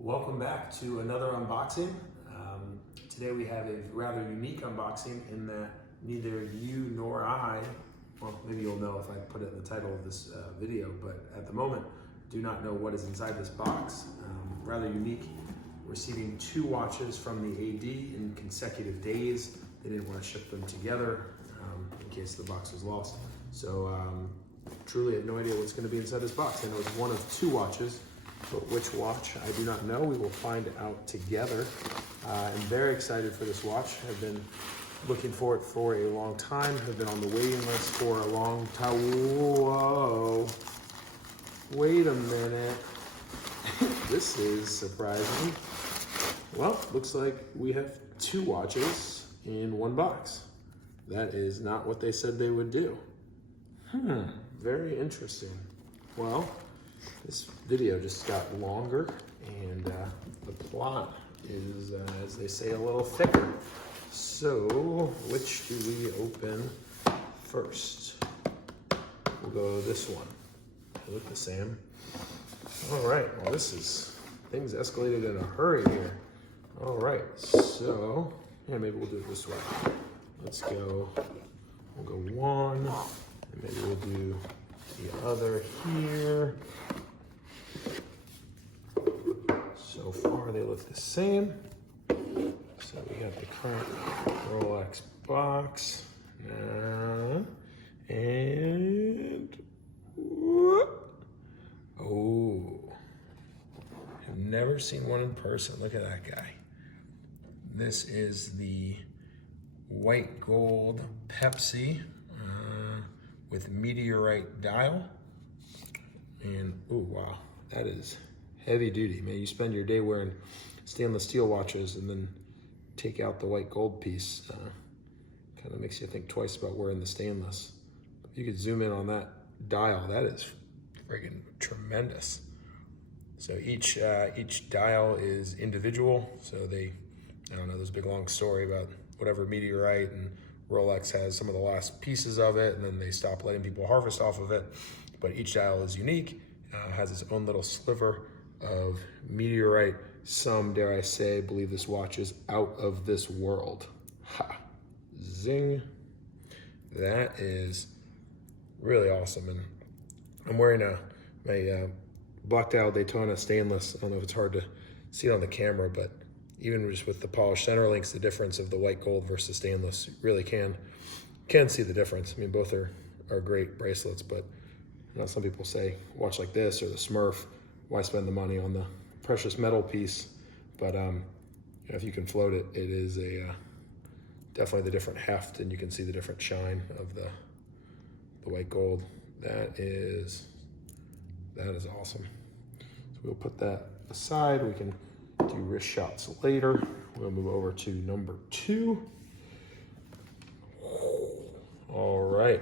Welcome back to another unboxing. Today we have a rather unique unboxing in that neither you nor I, well, maybe you'll know if I put it in the title of this video, but at the moment do not know what is inside this box. Rather unique, receiving two watches from the AD in consecutive days. They didn't want to ship them together in case the box was lost. So truly have no idea what's going to be inside this box. I know it's one of two watches, but which watch, I do not know. We will find out together. I'm very excited for this watch. I've been looking for it for a long time. I've been on the waiting list for a long time. Whoa, wait a minute. This is surprising. Well, looks like we have two watches in one box. That is not what they said they would do. Very interesting. Well, this video just got longer and the plot is, as they say, a little thicker. So, which do we open first? We'll go this one. They look the same. All right, well things escalated in a hurry here. All right, so, yeah, maybe we'll do it this way. Let's go, we'll go one, and maybe we'll do the other here. So far they look the same. So we got the current Rolex box. And oh, I've never seen one in person. Look at that guy. This is the white gold Pepsi with Meteorite dial. And oh wow, that is heavy duty, man. You spend your day wearing stainless steel watches and then take out the white gold piece. Kind of makes you think twice about wearing the stainless. You could zoom in on that dial. That is friggin' tremendous. So each dial is individual. So they, I don't know, there's a big long story about whatever Meteorite, and Rolex has some of the last pieces of it, and then they stop letting people harvest off of it. But each dial is unique, has its own little sliver of Meteorite. Some, dare I say, believe this watch is out of this world. Ha, zing. That is really awesome. And I'm wearing my black dial Daytona stainless. I don't know if it's hard to see it on the camera, but even just with the polished center links, the difference of the white gold versus stainless, you really can see the difference. I mean, both are great bracelets, but you know, some people say watch like this or the Smurf, why spend the money on the precious metal piece? But you know, if you can float it, it is a definitely the different heft, and you can see the different shine of the white gold. That is awesome. So we'll put that aside. We can do wrist shots later. We'll move over to number two. All right.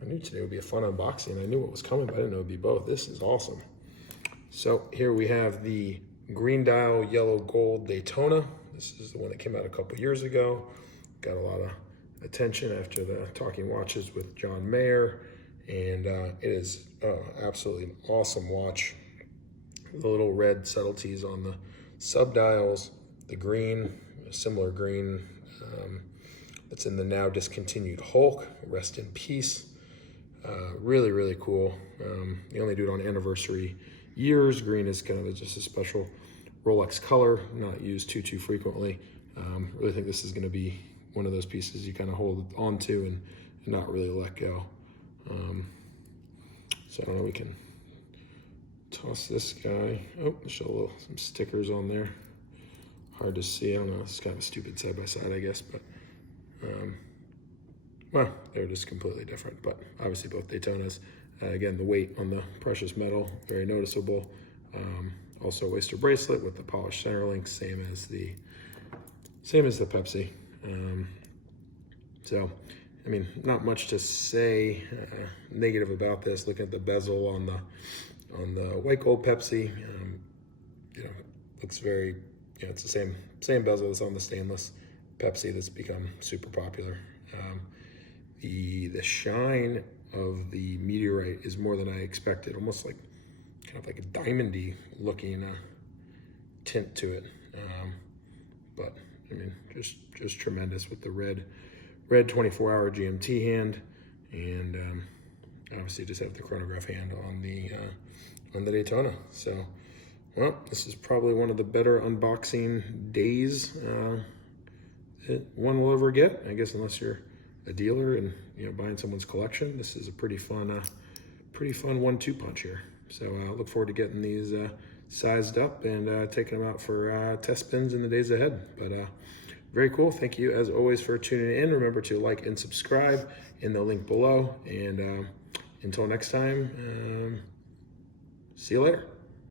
I knew today would be a fun unboxing. I knew what was coming, but I didn't know it would be both. This is awesome. So here we have the green dial, yellow gold Daytona. This is the one that came out a couple years ago. Got a lot of attention after the Talking Watches with John Mayer. And it is absolutely an awesome watch. The little red subtleties on the sub dials, the green, a similar green that's in the now discontinued Hulk. Rest in peace. Really, really cool. They only do it on anniversary years. Green is kind of just a special Rolex color, not used too frequently. Really think this is going to be one of those pieces you kind of hold on to and not really let go. So I don't know, we can toss this guy. Oh, show some stickers on there. Hard to see. I don't know. It's kind of stupid side by side, I guess, but well, they're just completely different. But obviously, both Daytonas. Again, the weight on the precious metal, very noticeable. Also, a Oyster bracelet with the polished center link, same as the Pepsi. So, I mean, not much to say negative about this. Looking at the bezel on the white gold Pepsi, you know, looks very, you know, it's the same bezel that's on the stainless Pepsi that's become super popular. The shine of the Meteorite is more than I expected, almost like kind of like a diamondy looking tint to it. But I mean, just tremendous with the red 24-hour GMT hand, and obviously just have the chronograph hand on the Daytona. So, well, this is probably one of the better unboxing days that one will ever get, I guess, unless you're a dealer and buying someone's collection. This is a pretty fun 1-2 punch here. So I look forward to getting these sized up and taking them out for test spins in the days ahead. But very cool. Thank you as always for tuning in. Remember to like and subscribe in the link below. And until next time, see you later.